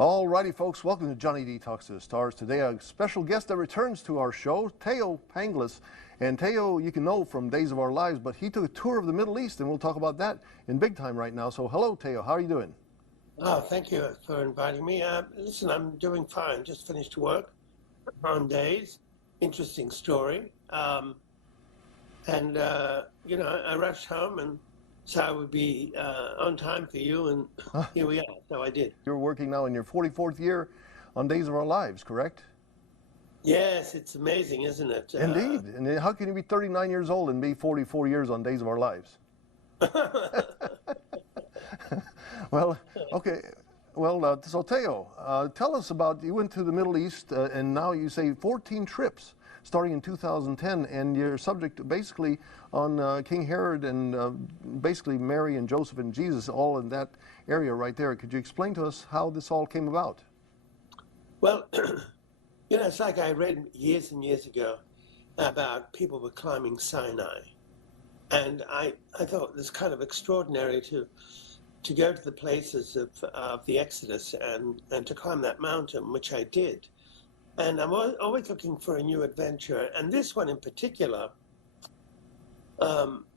Alrighty, folks, welcome to Johnny D Talks to the Stars. Today, a special guest that returns to our show, Thaao Penghlis. And Thaao, you can know from Days of Our Lives, but he took a tour of the Middle East, and we'll talk about that in big time right now. So, hello, Thaao. How are you doing? Oh, thank you for inviting me. Listen, I'm doing fine. Just finished work on Days. Interesting story. I rushed home and so I would be on time for you, and here we are. So I did. You're working now in your 44th year on Days of Our Lives, correct? Yes, it's amazing, isn't it? Indeed. And how can you be 39 years old and be 44 years on Days of Our Lives? Well, okay. Well, so Thaao, tell us about, you went to the Middle East and now you say 14 trips starting in 2010, and you're subject basically on King Herod and basically Mary and Joseph and Jesus, all in that area right there. Could you explain to us how this all came about? Well, it's like I read years and years ago about people were climbing Sinai. And I thought it was kind of extraordinary to go to the places of the Exodus and to climb that mountain, which I did. And I'm always looking for a new adventure. And this one in particular,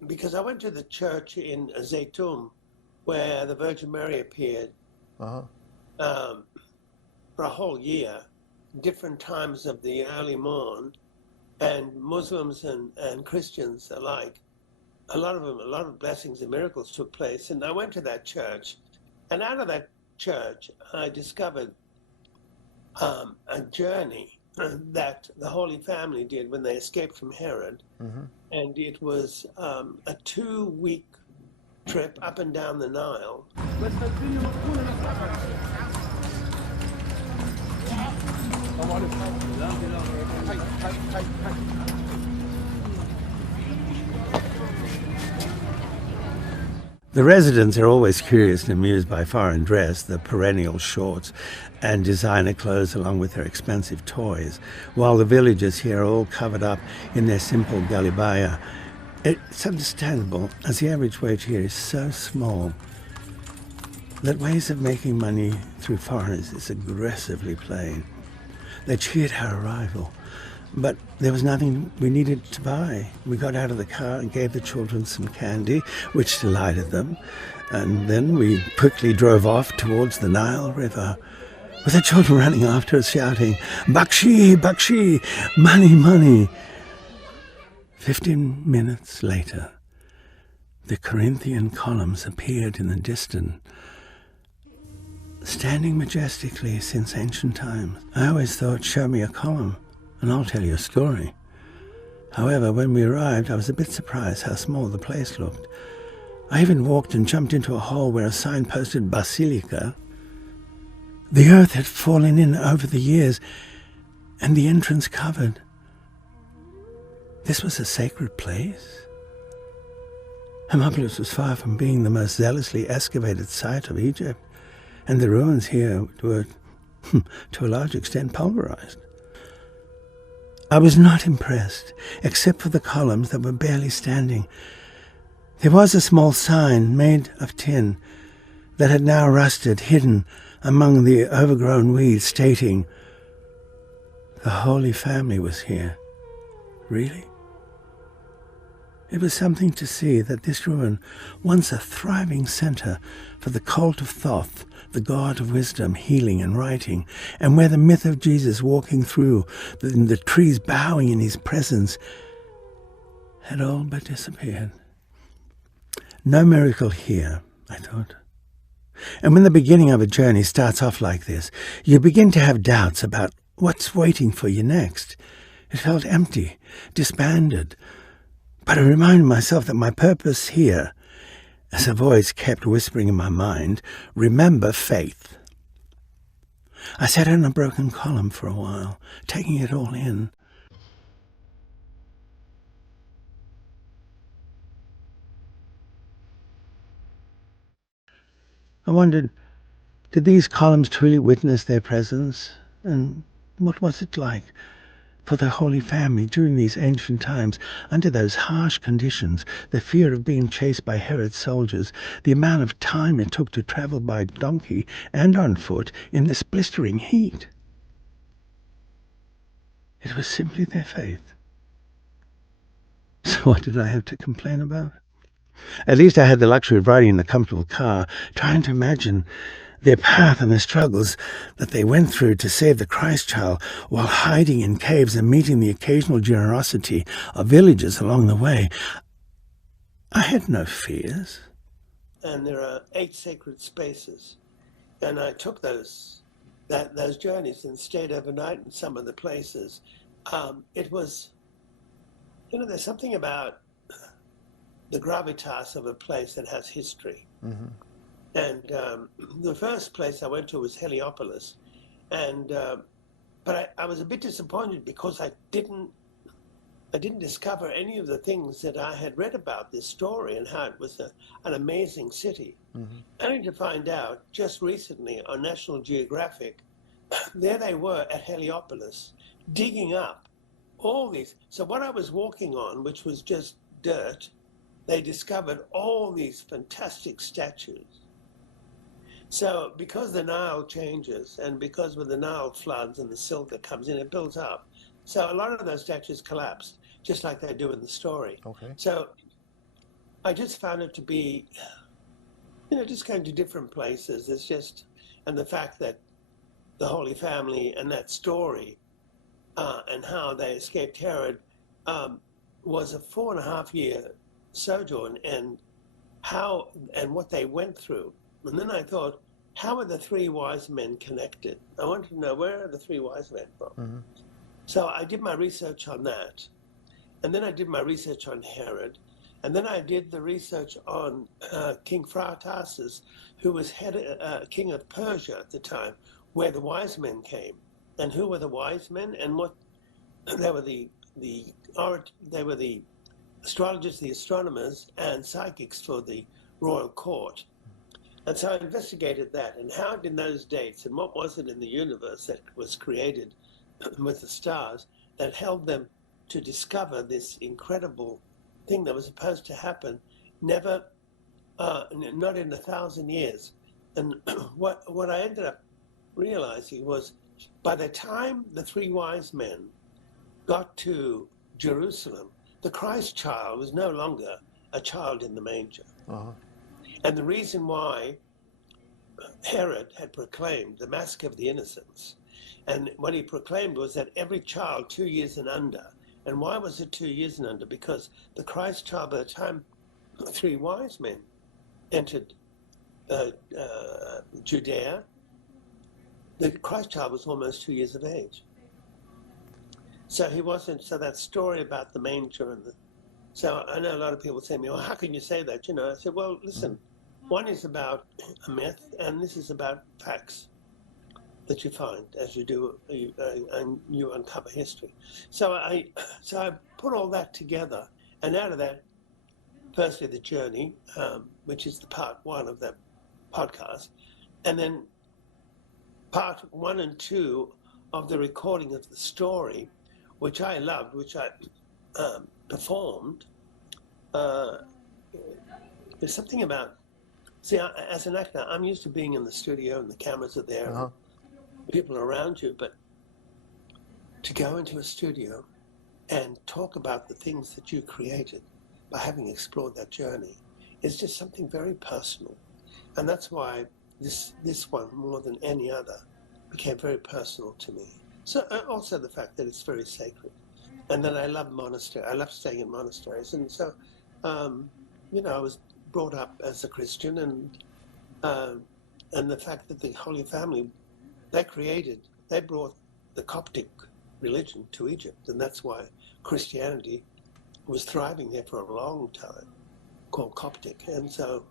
because I went to the church in Zaytun where the Virgin Mary appeared for a whole year, different times of the early morn, and Muslims and Christians alike. A lot of blessings and miracles took place. And I went to that church, and out of that church, I discovered a journey that the Holy Family did when they escaped from Herod. And it was a 2-week trip up and down the Nile. The residents are always curious and amused by foreign dress, the perennial shorts and designer clothes along with their expensive toys, while the villagers here are all covered up in their simple galibaya. It's understandable, as the average wage here is so small that ways of making money through foreigners is aggressively played. They cheered our arrival, but there was nothing we needed to buy. We got out of the car and gave the children some candy, which delighted them, and then we quickly drove off towards the Nile River, with the children running after us shouting, "Bakshi, Bakshi, money, money." 15 minutes later, the Corinthian columns appeared in the distance, standing majestically since ancient times. I always thought, show me a column, and I'll tell you a story. However, when we arrived, I was a bit surprised how small the place looked. I even walked and jumped into a hole where a sign posted Basilica. The earth had fallen in over the years, and the entrance covered. This was a sacred place. Hermopolis was far from being the most zealously excavated site of Egypt, and the ruins here were, to a large extent, pulverized. I was not impressed, except for the columns that were barely standing. There was a small sign made of tin that had now rusted, hidden among the overgrown weeds, stating, "The Holy Family was here." Really? It was something to see that this ruin, once a thriving center for the cult of Thoth, the god of wisdom, healing and writing, and where the myth of Jesus walking through the trees bowing in his presence, had all but disappeared. No miracle here, I thought. And when the beginning of a journey starts off like this, you begin to have doubts about what's waiting for you next. It felt empty, disbanded. But I reminded myself that my purpose here, as a voice kept whispering in my mind, remember faith. I sat on a broken column for a while, taking it all in. I wondered, did these columns truly witness their presence? And what was it like? for the Holy Family during these ancient times, under those harsh conditions, the fear of being chased by Herod's soldiers, the amount of time it took to travel by donkey and on foot in this blistering heat. It was simply their faith. So what did I have to complain about? At least I had the luxury of riding in a comfortable car, trying to imagine their path and the struggles that they went through to save the Christ child while hiding in caves and meeting the occasional generosity of villagers along the way. I had no fears. And there are 8 sacred spaces. And I took those journeys and stayed overnight in some of the places. It was, there's something about the gravitas of a place that has history. Mm-hmm. And the first place I went to was Heliopolis, and but I was a bit disappointed because I didn't discover any of the things that I had read about this story and how it was an amazing city. Mm-hmm. Only to find out just recently on National Geographic, there they were at Heliopolis, digging up all these. So what I was walking on, which was just dirt, they discovered all these fantastic statues. So because the Nile changes and because when the Nile floods and the silt that comes in, it builds up. So a lot of those statues collapsed, just like they do in the story. Okay. So I just found it to be, just going to different places. It's just, and the fact that the Holy Family and that story and how they escaped Herod was a 4.5-year sojourn and what they went through. And then I thought, how are the 3 wise men connected? I wanted to know, where are the 3 wise men from? Mm-hmm. So I did my research on that. And then I did my research on Herod. And then I did the research on King Phraates, who was king of Persia at the time, where the wise men came. And who were the wise men? And what they were the astrologers, the astronomers, and psychics for the royal court. And so I investigated that and how in those dates and what was it in the universe that was created with the stars that held them to discover this incredible thing that was supposed to happen, never, not in 1,000 years. And what I ended up realizing was by the time the 3 wise men got to Jerusalem, the Christ child was no longer a child in the manger. Uh-huh. And the reason why Herod had proclaimed the Massacre of the Innocents, and what he proclaimed was that every child 2 years and under, and why was it 2 years and under? Because the Christ child, by the time the 3 wise men entered Judea, the Christ child was almost 2 years of age. So he wasn't, so that story about the manger and so I know a lot of people say to me, well, how can you say that? I said, well, listen, one is about a myth and this is about facts that you find as you do, and you uncover history. So I put all that together, and out of that, firstly the journey, which is the part 1 of that podcast, and then part 1 and 2 of the recording of the story, which I loved, which I performed. There's something about, as an actor, I'm used to being in the studio and the cameras are there, uh-huh. and people are around you, but to go into a studio and talk about the things that you created by having explored that journey is just something very personal. And that's why this one, more than any other, became very personal to me. So also the fact that it's very sacred. And then I love monastery. I love staying in monasteries. And so, I was brought up as a Christian, and the fact that the Holy Family, they brought the Coptic religion to Egypt. And that's why Christianity was thriving there for a long time, called Coptic. And so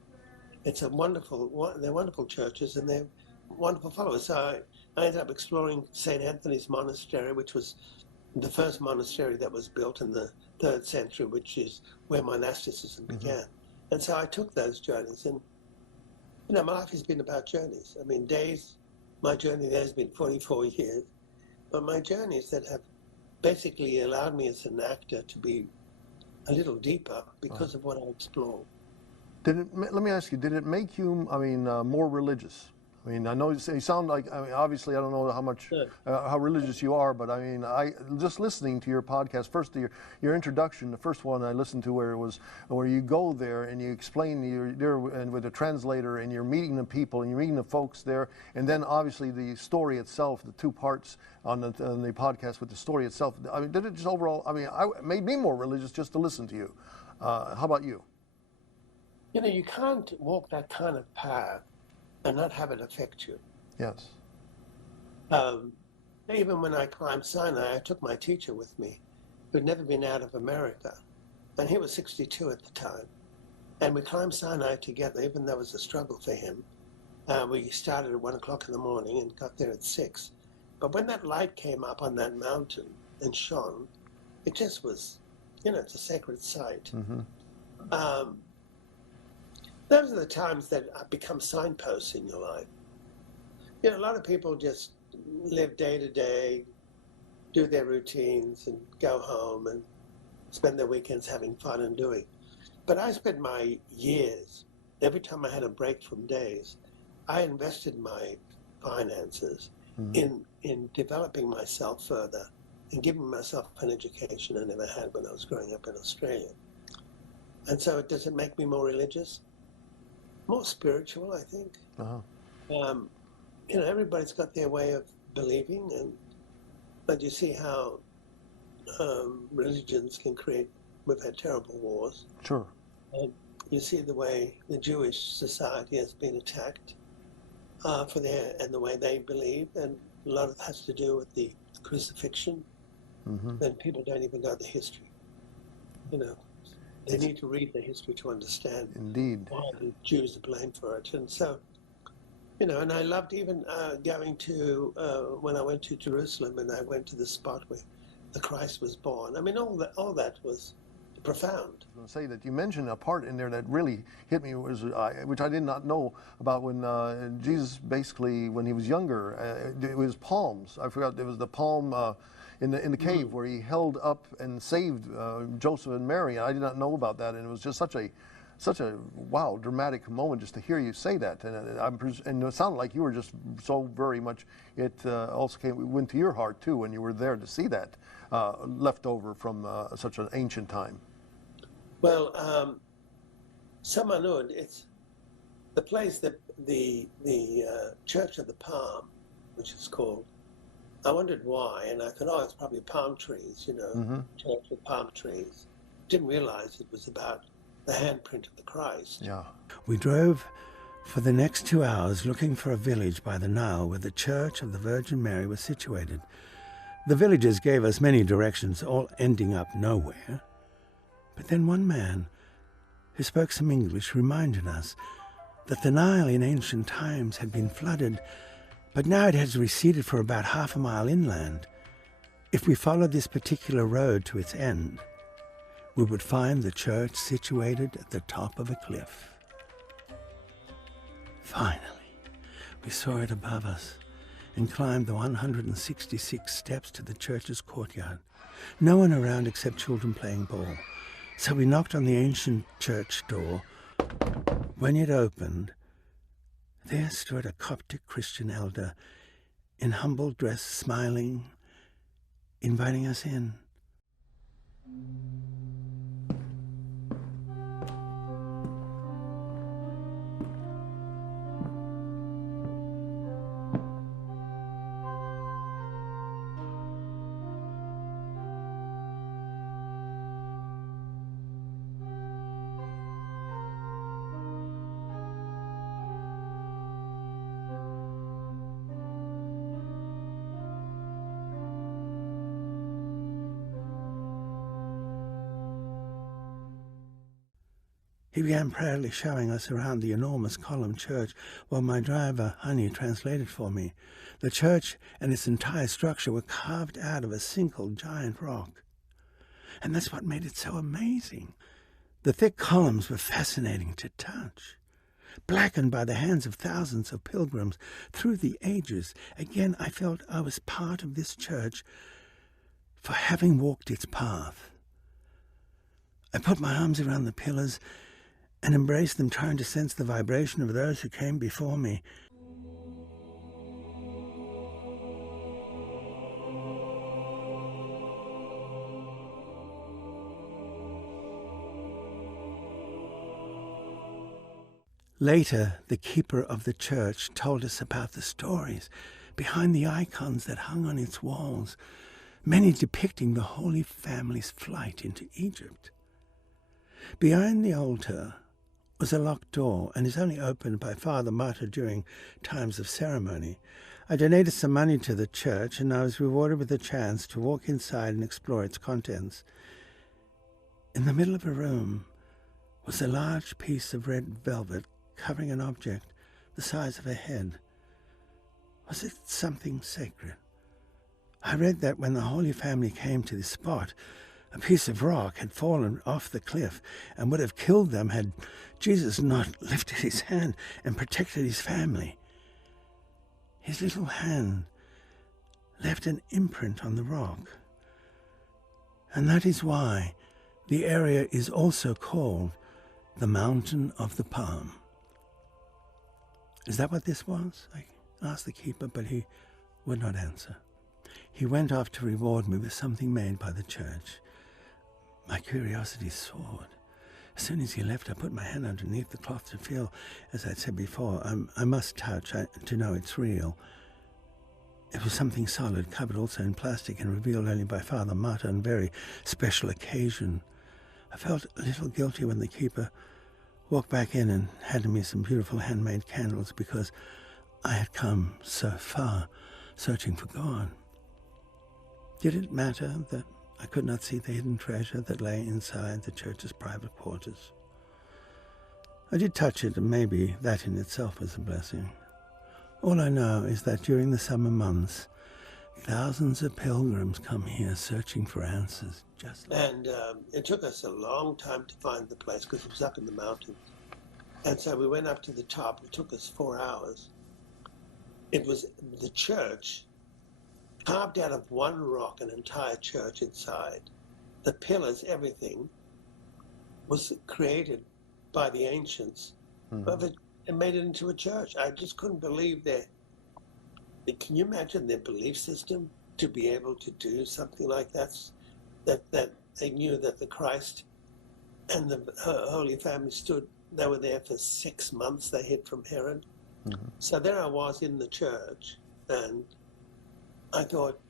they're wonderful churches and they're wonderful followers. So I ended up exploring St. Anthony's Monastery, which was the first monastery that was built in the 3rd century, which is where monasticism began. And so I took those journeys, and my life has been about journeys. I mean, my journey there has been 44 years, but my journeys that have basically allowed me as an actor to be a little deeper because of what I explored. Let me ask you, did it make you, more religious? I mean, I know you sound like, obviously I don't know how much, how religious you are, but just listening to your podcast, first your introduction, the first one I listened to where you go there and you explain, you're there and with a translator and you're meeting the people and you're meeting the folks there, and then obviously the story itself, the two parts on the podcast with the story itself. I mean, did it just overall, it made me more religious just to listen to you. How about you? You know, you can't walk that kind of path and not have it affect you. Yes. Even when I climbed Sinai, I took my teacher with me, who'd never been out of America, and he was 62 at the time. And we climbed Sinai together, even though it was a struggle for him. We started at 1 o'clock in the morning and got there at 6. But when that light came up on that mountain and shone, it just was, it's a sacred site. Mm-hmm. Those are the times that become signposts in your life. A lot of people just live day to day, do their routines and go home and spend their weekends having fun and doing. But I spent my years, every time I had a break from days, I invested my finances in developing myself further and giving myself an education I never had when I was growing up in Australia. And so does it make me more religious? More spiritual, I think. Everybody's got their way of believing, but you see how religions can create. We've had terrible wars. Sure. And you see the way the Jewish society has been attacked and the way they believe, and a lot of it has to do with the crucifixion. And people don't even know the history. They need to read the history to understand why the Jews are blamed for it. And so, and I loved even going to, when I went to Jerusalem and I went to the spot where the Christ was born. I mean, all that was profound. I was going to say that you mentioned a part in there that really hit me, which I did not know about when Jesus basically, when he was younger, it was palms. I forgot, it was the palm in the cave where he held up and saved Joseph and Mary. I did not know about that, and it was just such a wow, dramatic moment just to hear you say that. And it sounded like you were just so very much. It also went to your heart too when you were there to see that left over from such an ancient time. Well, Samanud, it's the place that the Church of the Palm, which is called. I wondered why, and I thought, it's probably palm trees, church with palm trees. Didn't realize it was about the handprint of the Christ. Yeah. We drove for the next 2 hours looking for a village by the Nile where the Church of the Virgin Mary was situated. The villagers gave us many directions, all ending up nowhere. But then one man, who spoke some English, reminded us that the Nile in ancient times had been flooded, but now it has receded for about half a mile inland. If we followed this particular road to its end, we would find the church situated at the top of a cliff. Finally, we saw it above us and climbed the 166 steps to the church's courtyard. No one around except children playing ball. So we knocked on the ancient church door. When it opened, there stood a Coptic Christian elder in humble dress, smiling, inviting us in. He began proudly showing us around the enormous column church while my driver, Hani, translated for me. The church and its entire structure were carved out of a single giant rock. And that's what made it so amazing. The thick columns were fascinating to touch. Blackened by the hands of thousands of pilgrims through the ages, again I felt I was part of this church for having walked its path. I put my arms around the pillars and embraced them, trying to sense the vibration of those who came before me. Later, the keeper of the church told us about the stories behind the icons that hung on its walls, many depicting the Holy Family's flight into Egypt. Behind the altar was a locked door and is only opened by Father Martyr during times of ceremony. I donated some money to the church and I was rewarded with a chance to walk inside and explore its contents. In the middle of a room was a large piece of red velvet covering an object the size of a head. Was it something sacred? I read that when the Holy Family came to this spot, a piece of rock had fallen off the cliff and would have killed them had Jesus not lifted his hand and protected his family. His little hand left an imprint on the rock. And that is why the area is also called the Mountain of the Palm. Is that what this was? I asked the keeper, but he would not answer. He went off to reward me with something made by the church. My curiosity soared. As soon as he left, I put my hand underneath the cloth to feel, as I'd said before, I must touch to know it's real. It was something solid, covered also in plastic and revealed only by Father Martyr on very special occasion. I felt a little guilty when the keeper walked back in and handed me some beautiful handmade candles because I had come so far searching for God. Did it matter that I could not see the hidden treasure that lay inside the church's private quarters? I did touch it, and maybe that in itself was a blessing. All I know is that during the summer months, thousands of pilgrims come here searching for answers. And it took us a long time to find the place because it was up in the mountains. And so we went up to the top. It took us 4 hours. It was the church, carved out of one rock, an entire church inside. The pillars, everything, was created by the ancients. But it made it into a church. I just couldn't believe that. Can you imagine their belief system to be able to do something like that? That they knew that the Christ and the Holy Family stood. They were there for 6 months. They hid from Herod. So there I was in the church, and I thought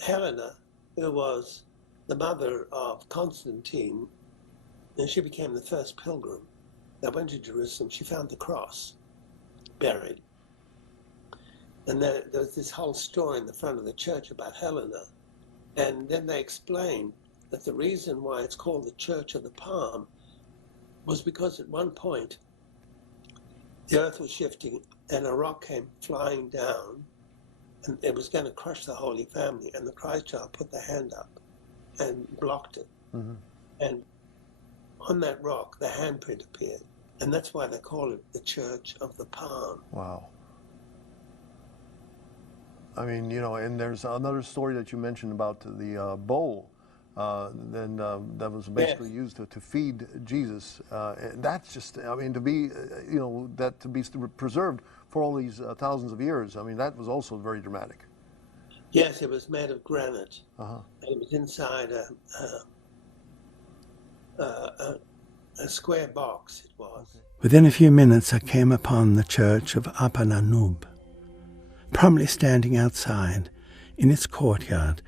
Helena, who was the mother of Constantine, and she became the first pilgrim that went to Jerusalem. She found the cross buried. And there was this whole story in the front of the church about Helena. And then they explained that the reason why it's called the Church of the Palm was because at one point the earth was shifting and a rock came flying down and it was going to crush the Holy Family, and the Christ child put the hand up and blocked it. And on that rock, the handprint appeared. And that's why they call it the Church of the Palm. Wow. I mean, you know, and there's another story that you mentioned about the bowl that was basically used to feed Jesus. And that's just, I mean, to be, you know, that to be preserved for all these thousands of years. I mean, that was also very dramatic. Yes, it was made of granite. And it was inside a square box, it was. Within a few minutes, I came upon the church of Apananub. Promptly standing outside, in its courtyard,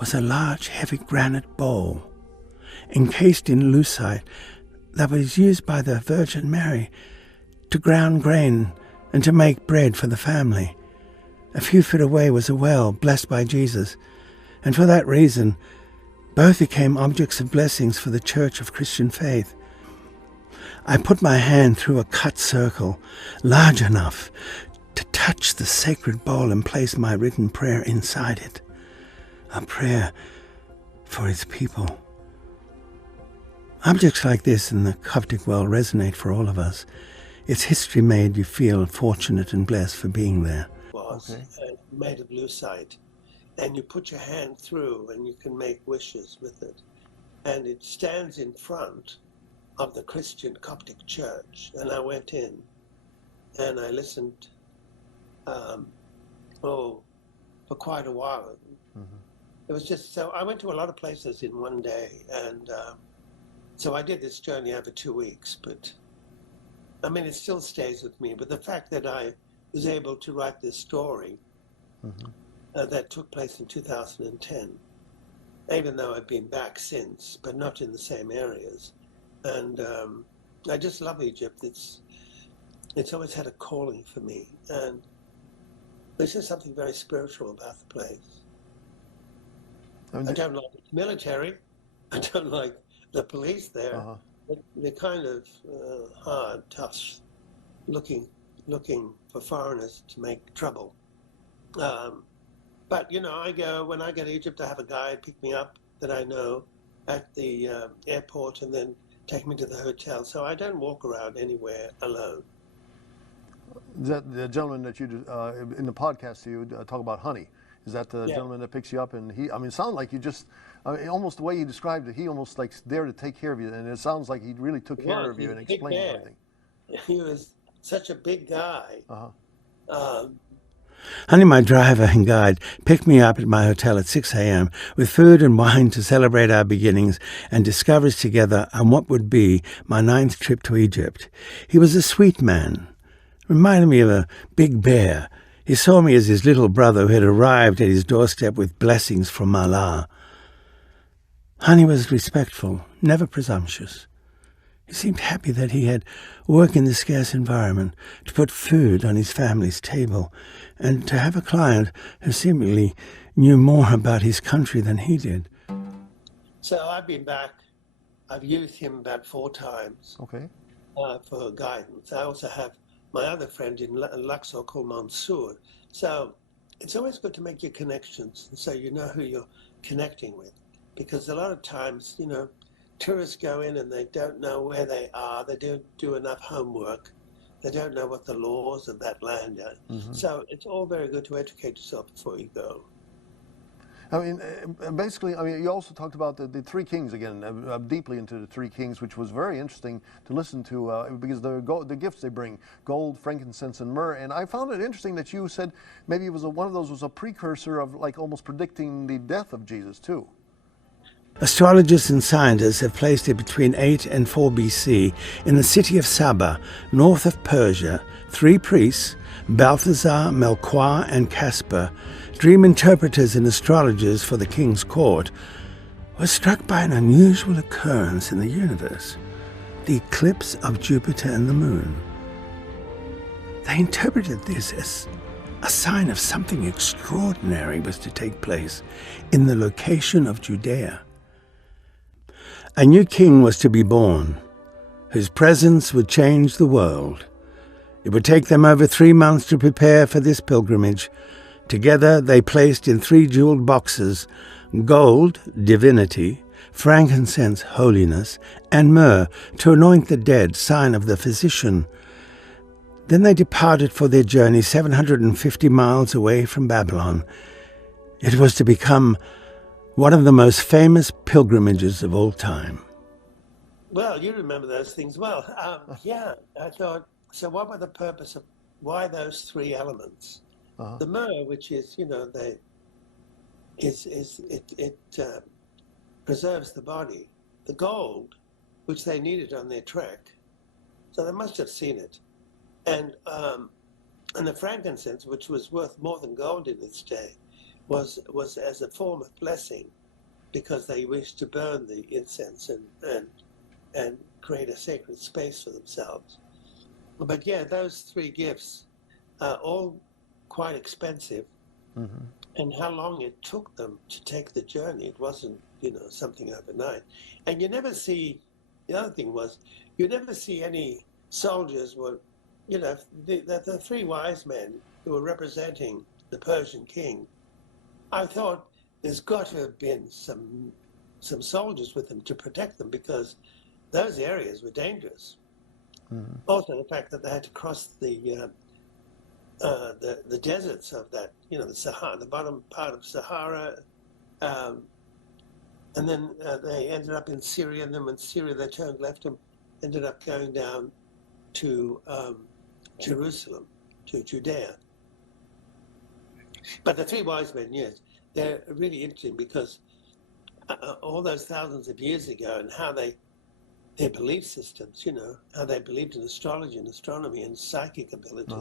was a large, heavy granite bowl, encased in lucite, that was used by the Virgin Mary to ground grain and to make bread for the family. A few feet away was a well blessed by Jesus, and for that reason, both became objects of blessings for the Church of Christian Faith. I put my hand through a cut circle, large enough to touch the sacred bowl and place my written prayer inside it, a prayer for its people. Objects like this in the Coptic world resonate for all of us. Its history made you feel fortunate and blessed for being there. Was made of lucite, and you put your hand through and you can make wishes with it. And it stands in front of the Christian Coptic church. And I went in and I listened, for quite a while. It was just, so I went to a lot of places in one day. And so I did this journey over 2 weeks, but I mean, it still stays with me. But the fact that I was able to write this story that took place in 2010, even though I've been back since, but not in the same areas. And I just love Egypt. It's always had a calling for me. And there's just something very spiritual about the place. I don't like the military. I don't like the police there. They're kind of hard, tough, looking for foreigners to make trouble. But, you know, when I go to Egypt, I have a guide pick me up that I know at the airport and then take me to the hotel. So I don't walk around anywhere alone. That the gentleman that you in the podcast you talk about Honey, is that the gentleman that picks you up? And he, I mean, it sounds like you just, almost the way you described it, he almost like there to take care of you. And it sounds like he really took care of you and explained everything. He was such a big guy. Honey, my driver and guide, picked me up at my hotel at 6 a.m. with food and wine to celebrate our beginnings and discoveries together on what would be my 9th trip to Egypt. He was a sweet man, reminded me of a big bear. He saw me as his little brother who had arrived at his doorstep with blessings from Allah. Honey was respectful, never presumptuous. He seemed happy that he had work in this scarce environment, to put food on his family's table, and to have a client who seemingly knew more about his country than he did. So I've been back. I've used him about 4 times for guidance. I also have my other friend in Luxor called Mansour. So it's always good to make your connections so you know who you're connecting with. Because a lot of times, you know, tourists go in and they don't know where they are. They don't do enough homework. They don't know what the laws of that land are. So it's all very good to educate yourself before you go. I mean, basically, I mean, you also talked about the 3 kings again, deeply into the 3 kings, which was very interesting to listen to because the gifts they bring, gold, frankincense, and myrrh. And I found it interesting that you said maybe it was one of those was a precursor of like almost predicting the death of Jesus too. Astrologers and scientists have placed it between 8 and 4 BC in the city of Saba, north of Persia. 3 priests, Balthazar, Melchior, and Caspar, dream interpreters and astrologers for the king's court, were struck by an unusual occurrence in the universe, the eclipse of Jupiter and the moon. They interpreted this as a sign of something extraordinary was to take place in the location of Judea. A new king was to be born, whose presence would change the world. It would take them over 3 months to prepare for this pilgrimage. Together they placed in 3 jeweled boxes gold, divinity, frankincense, holiness, and myrrh to anoint the dead, sign of the physician. Then they departed for their journey 750 miles away from Babylon. It was to become one of the most famous pilgrimages of all time. Well, you remember those things well. Yeah, I thought, so what were the purpose of, why those 3 elements? The myrrh, which is, you know, it preserves the body. The gold, which they needed on their trek. So they must have seen it. And the frankincense, which was worth more than gold in its day, was as a form of blessing, because they wished to burn the incense and create a sacred space for themselves. But yeah, those 3 gifts are all quite expensive, and how long it took them to take the journey. It wasn't, you know, something overnight. And you never see, the other thing was, you never see any soldiers were, you know, the 3 wise men who were representing the Persian king. I thought there's got to have been some soldiers with them to protect them, because those areas were dangerous. Also, the fact that they had to cross the the deserts of that, the Sahara, the bottom part of Sahara, and then they ended up in Syria, and then when Syria they turned left and ended up going down to Jerusalem, to Judea. But the three wise men, yes, they're really interesting because all those thousands of years ago and how their belief systems, how they believed in astrology and astronomy and psychic ability,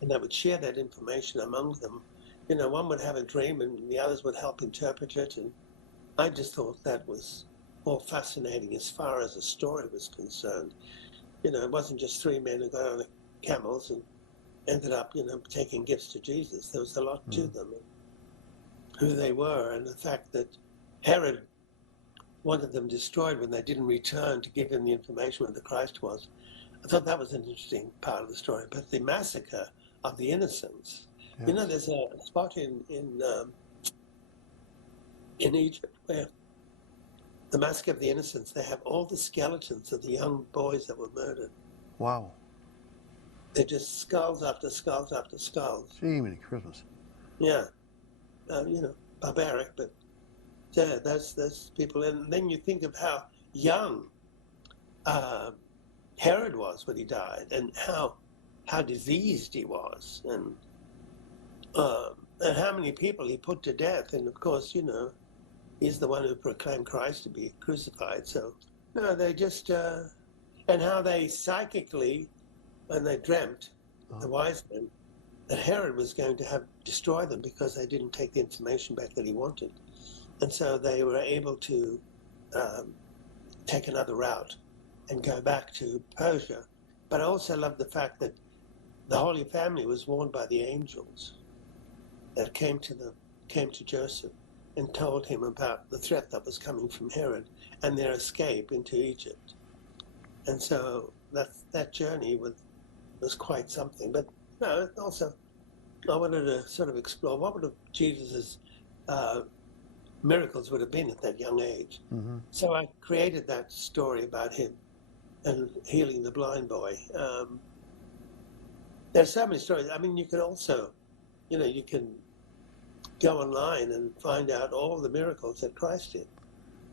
and they would share that information among them. One would have a dream and the others would help interpret it. And I just thought that was all fascinating as far as the story was concerned. It wasn't just three men who got on camels and ended up, taking gifts to Jesus. There was a lot to them, who they were, and the fact that Herod wanted them destroyed when they didn't return to give him the information where the Christ was. I thought that was an interesting part of the story. But the massacre of the innocents, yes. There's a spot in Egypt where the massacre of the innocents, they have all the skeletons of the young boys that were murdered. Wow. They're just skulls after skulls after skulls. Gee, many Christmas. Yeah. Barbaric, but yeah, those people. And then you think of how young Herod was when he died, and how diseased he was, and how many people he put to death. And of course, he's the one who proclaimed Christ to be crucified. So, no, they just, and how they psychically, when they dreamt, the wise men, that Herod was going to destroy them because they didn't take the information back that he wanted. And so they were able to take another route and go back to Persia. But I also love the fact that the Holy Family was warned by the angels that came to Joseph and told him about the threat that was coming from Herod and their escape into Egypt. And so that journey was quite something. But no, also I wanted to sort of explore what would Jesus's miracles would have been at that young age. Mm-hmm. So I created that story about him and healing the blind boy. There's so many stories. I mean, you can also, you can go online and find out all the miracles that Christ did.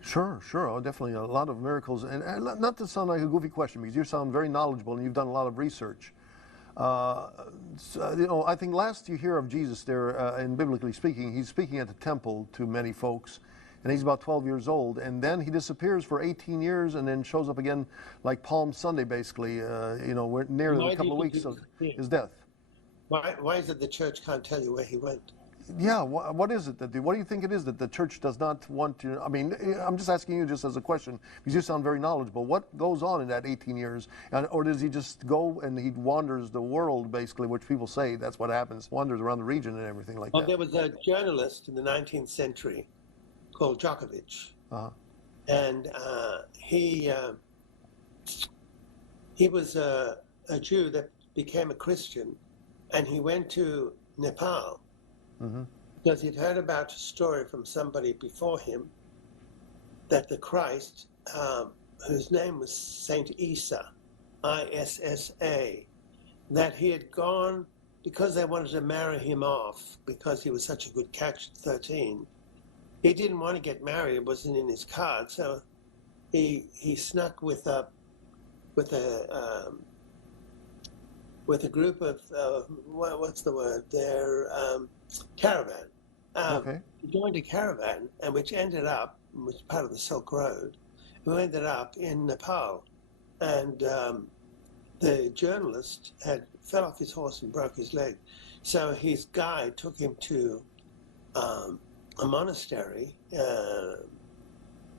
Sure. Oh, definitely a lot of miracles. And not to sound like a goofy question, because you sound very knowledgeable and you've done a lot of research. I think last you hear of Jesus there, and biblically speaking, he's speaking at the temple to many folks, and he's about 12 years old, and then he disappears for 18 years and then shows up again like Palm Sunday, basically, we're near a couple of weeks of his death. Why is it the church can't tell you where he went? Yeah, what is it what do you think it is that the church does not want to? I mean, I'm just asking you just as a question, because you sound very knowledgeable. What goes on in that 18 years? Or does he just go and he wanders the world, basically, which people say that's what happens, wanders around the region and everything like that? Well, there was a journalist in the 19th century called Djokovic. And he was a Jew that became a Christian, and he went to Nepal. Mm-hmm. Because he'd heard about a story from somebody before him that the Christ, whose name was Saint Isa, Issa, that he had gone because they wanted to marry him off because he was such a good catch at 13. He didn't want to get married; it wasn't in his card, so he snuck with a group of what's the word? Their caravan. Okay. He joined a caravan, and which ended up, was part of the Silk Road, who ended up in Nepal. And the journalist fell off his horse and broke his leg. So his guide took him to a monastery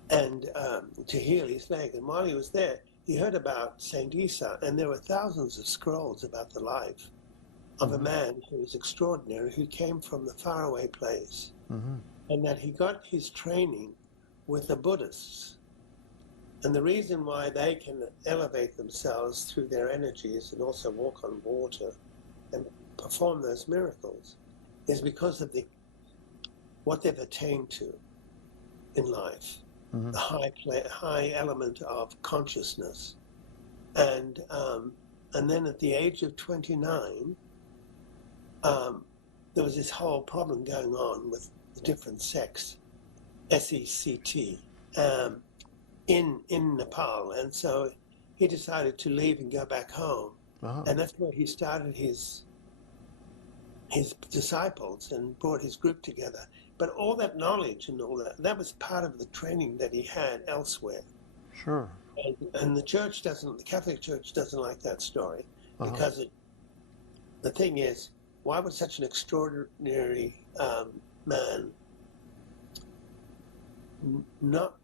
and to heal his leg. And while he was there, he heard about Saint Isa, and there were thousands of scrolls about the life of a man who was extraordinary, who came from the faraway place, and that he got his training with the Buddhists. And the reason why they can elevate themselves through their energies and also walk on water and perform those miracles is because of what they've attained to in life, the high element of consciousness. And then at the age of 29, there was this whole problem going on with the different sects, SECT, in Nepal, and so he decided to leave and go back home, and that's where he started his disciples and brought his group together. But all that knowledge and all that was part of the training that he had elsewhere. Sure. And the Catholic Church doesn't like that story because the thing is, why would such an extraordinary man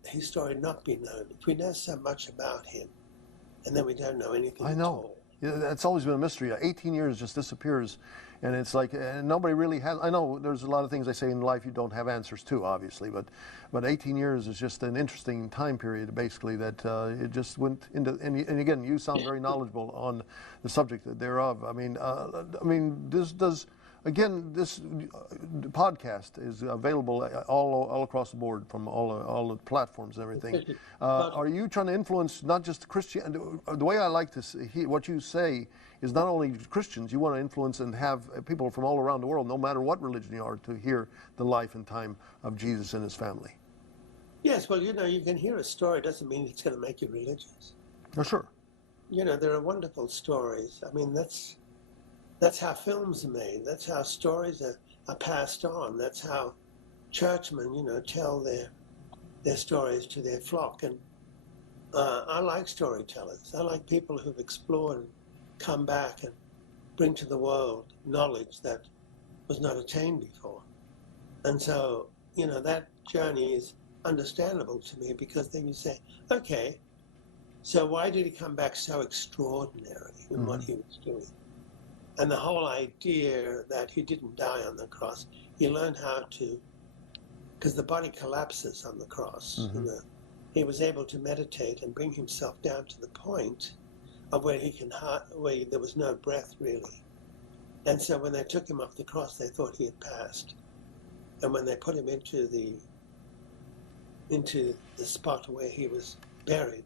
his story not be known? If we know so much about him, and then we don't know anything I know. at all. Yeah, that's always been a mystery. 18 years just disappears, and it's like nobody really has. I know there's a lot of things they say in life you don't have answers to, obviously, but 18 years is just an interesting time period, basically, that it just went into. And again, you sound very knowledgeable on the subject thereof. I mean, this does. Again, this podcast is available all across the board from all the platforms and everything. Are you trying to influence not just Christian? The way I like to hear what you say is not only Christians. You want to influence and have people from all around the world, no matter what religion you are, to hear the life and time of Jesus and his family. Yes, well, you can hear a story. Doesn't mean it's going to make you religious. Oh, sure. There are wonderful stories. I mean, that's how films are made. That's how stories are passed on. That's how churchmen, tell their stories to their flock. And I like storytellers. I like people who've explored and come back and bring to the world knowledge that was not attained before. And so, that journey is understandable to me, because then you say, okay, so why did he come back so extraordinary in what he was doing? And the whole idea that he didn't die on the cross, he learned how to, because the body collapses on the cross. He was able to meditate and bring himself down to the point of where where there was no breath really. And so when they took him off the cross, they thought he had passed. And when they put him into the spot where he was buried,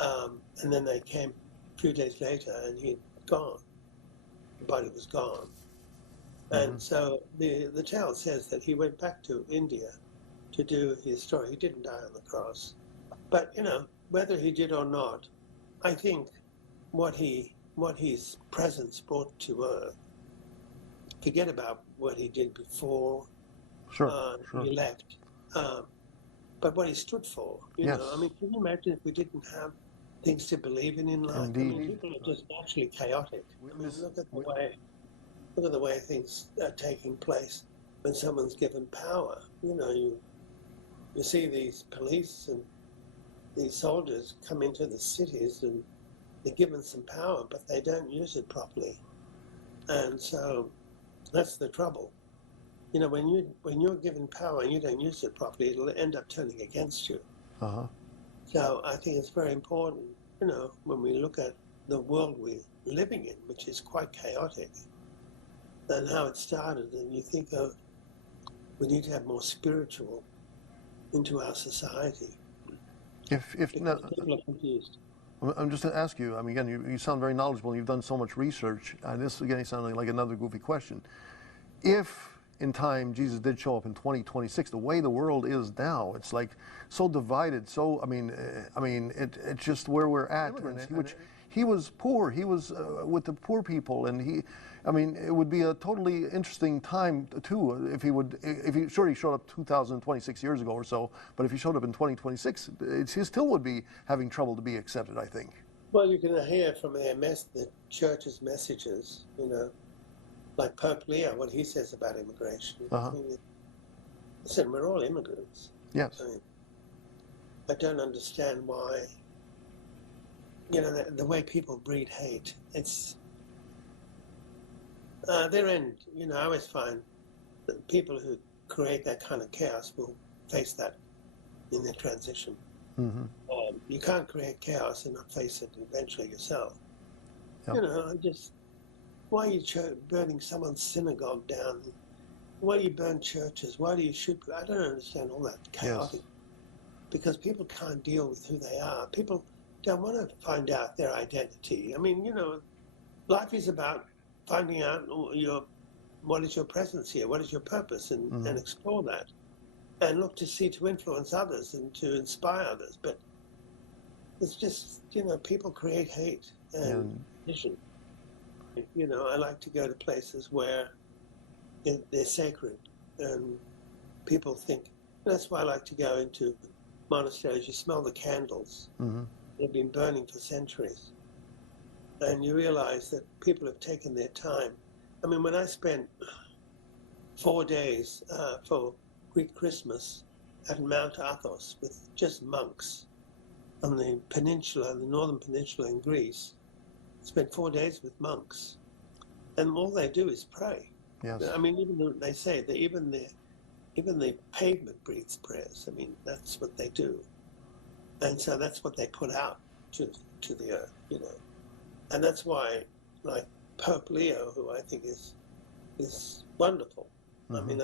and then they came a few days later and he'd gone. The body was gone. And so the tale says that he went back to India to do his story. He didn't die on the cross. But, whether he did or not, I think what his presence brought to earth, forget about what he did before he left, but what he stood for. Yes. I mean, can you imagine if we didn't have things to believe in life? Indeed. I mean, people are just naturally chaotic. I mean, look at the way things are taking place when someone's given power. You see these police and these soldiers come into the cities and they're given some power, but they don't use it properly. And so that's the trouble. When you're given power and you don't use it properly, it'll end up turning against you. So I think it's very important, when we look at the world we're living in, which is quite chaotic, and how it started, and you think of, we need to have more spiritual into our society. If not, people are confused. I'm just going to ask you, I mean, again, you sound very knowledgeable and you've done so much research. This, again, sounding like another goofy question. If in time Jesus did show up in 2026, the way the world is now, it's like so divided. So, I mean, it's just where we're at. He was poor. He was with the poor people, and it would be a totally interesting time too if he showed up 2026 years ago or so. But if he showed up in 2026, he still would be having trouble to be accepted, I think. Well, you can hear from the church's messages, like Pope Leo, what he says about immigration. Listen, we're all immigrants. Yes. I don't understand why. The way people breed hate. It's their end. I always find that people who create that kind of chaos will face that in their transition. You can't create chaos and not face it eventually yourself. Yep. Why are you burning someone's synagogue down? Why do you burn churches? Why do you shoot? I don't understand all that chaotic. Yes. Because people can't deal with who they are. People don't want to find out their identity. I mean, life is about finding out your what is your presence here? What is your purpose? And explore that. And look to see to influence others and to inspire others. But it's just, people create hate and division. I like to go to places where they're sacred and people think. That's why I like to go into monasteries. You smell the candles. They've been burning for centuries. And you realize that people have taken their time. I mean, when I spent 4 days for Greek Christmas at Mount Athos with just monks on the peninsula, the northern peninsula in Greece, spent 4 days with monks. And all they do is pray. Yes. I mean, they say that even the pavement breathes prayers. I mean, that's what they do. And so that's what they put out to the earth, And that's why, like Pope Leo, who I think is wonderful. I mean,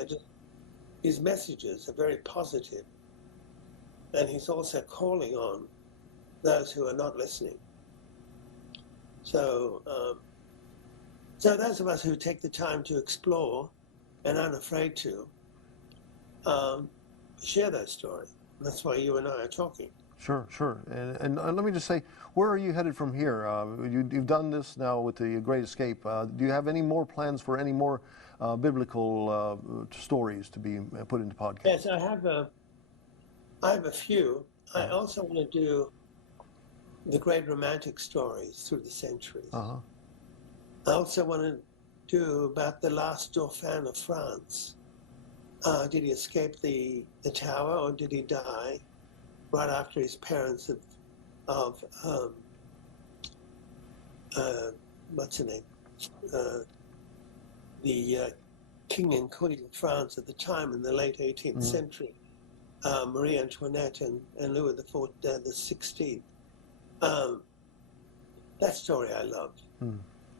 his messages are very positive. And he's also calling on those who are not listening. So, so those of us who take the time to explore and aren't afraid to, share those stories. And that's why you and I are talking. Sure, sure. And let me just say, where are you headed from here? You've done this now with the Great Escape. Do you have any more plans for any more biblical stories to be put into podcasts? Yes, I have a few. I also want to do the great romantic stories through the centuries. I also want to do about the last Dauphin of France. Did he escape the tower, or did he die right after his parents of what's her name? The king and queen of France at the time in the late 18th century, Marie Antoinette and Louis the 16th. That story I loved.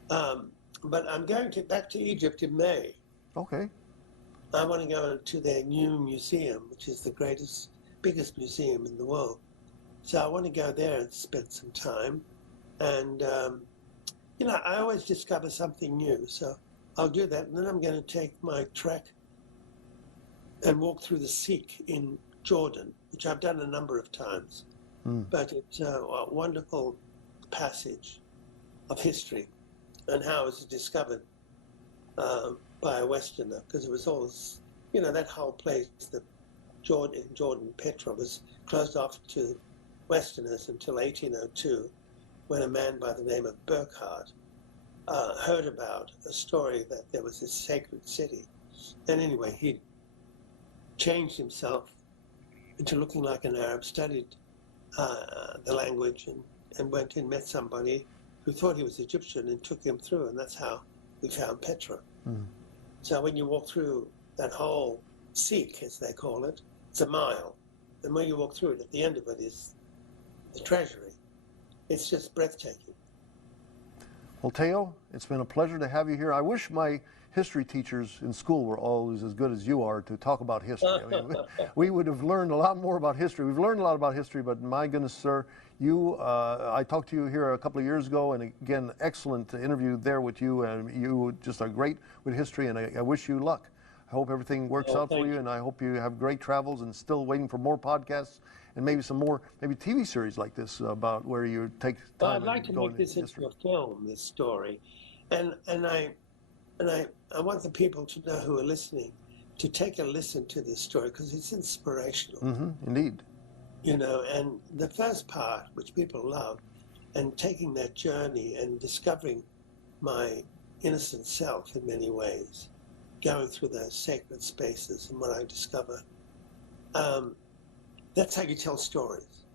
But I'm going back to Egypt in May. Okay. I want to go to their new museum, which is the biggest museum in the world. So I want to go there and spend some time. And, I always discover something new. So I'll do that. And then I'm going to take my trek and walk through the Sikh in Jordan, which I've done a number of times. But it's a wonderful passage of history and how it was discovered by a Westerner, because it was always, that whole place, Jordan, Petra, was closed off to Westerners until 1802, when a man by the name of Burckhardt heard about a story that there was this sacred city. And anyway, he changed himself into looking like an Arab, studied the language, and went and met somebody who thought he was Egyptian and took him through, and that's how we found Petra. So when you walk through that whole Sikh, as they call it, it's a mile. And when you walk through it, at the end of it is the treasury. It's just breathtaking. Well, Thaao, it's been a pleasure to have you here. I wish my history teachers in school were always as good as you are to talk about history. I mean, we would have learned a lot more about history. We've learned a lot about history, but my goodness, sir, I talked to you here a couple of years ago, and again, excellent interview there with you, and you just are great with history, and I wish you luck. I hope everything works out for you, and I hope you have great travels, and still waiting for more podcasts and maybe some more, maybe TV series like this about where you take time. Well, I'd like to make this into a film, this story, and I want the people to know who are listening to take a listen to this story, because it's inspirational. Indeed. And the first part, which people love, and taking that journey and discovering my innocent self in many ways, going through those sacred spaces and what I discover. That's how you tell stories,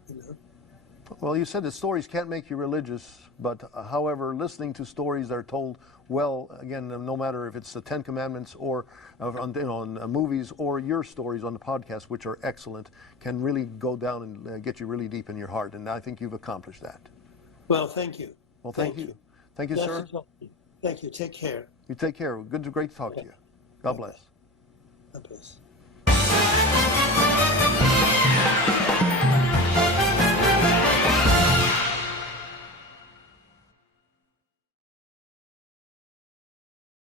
Well, you said that stories can't make you religious, but however, listening to stories that are told well, again, no matter if it's the Ten Commandments or on movies or your stories on the podcast, which are excellent, can really go down and get you really deep in your heart. And I think you've accomplished that. Well, thank you. Well, thank you. Thank you, sir. Thank you. Take care. You take care. Great to talk to you. God bless. God bless.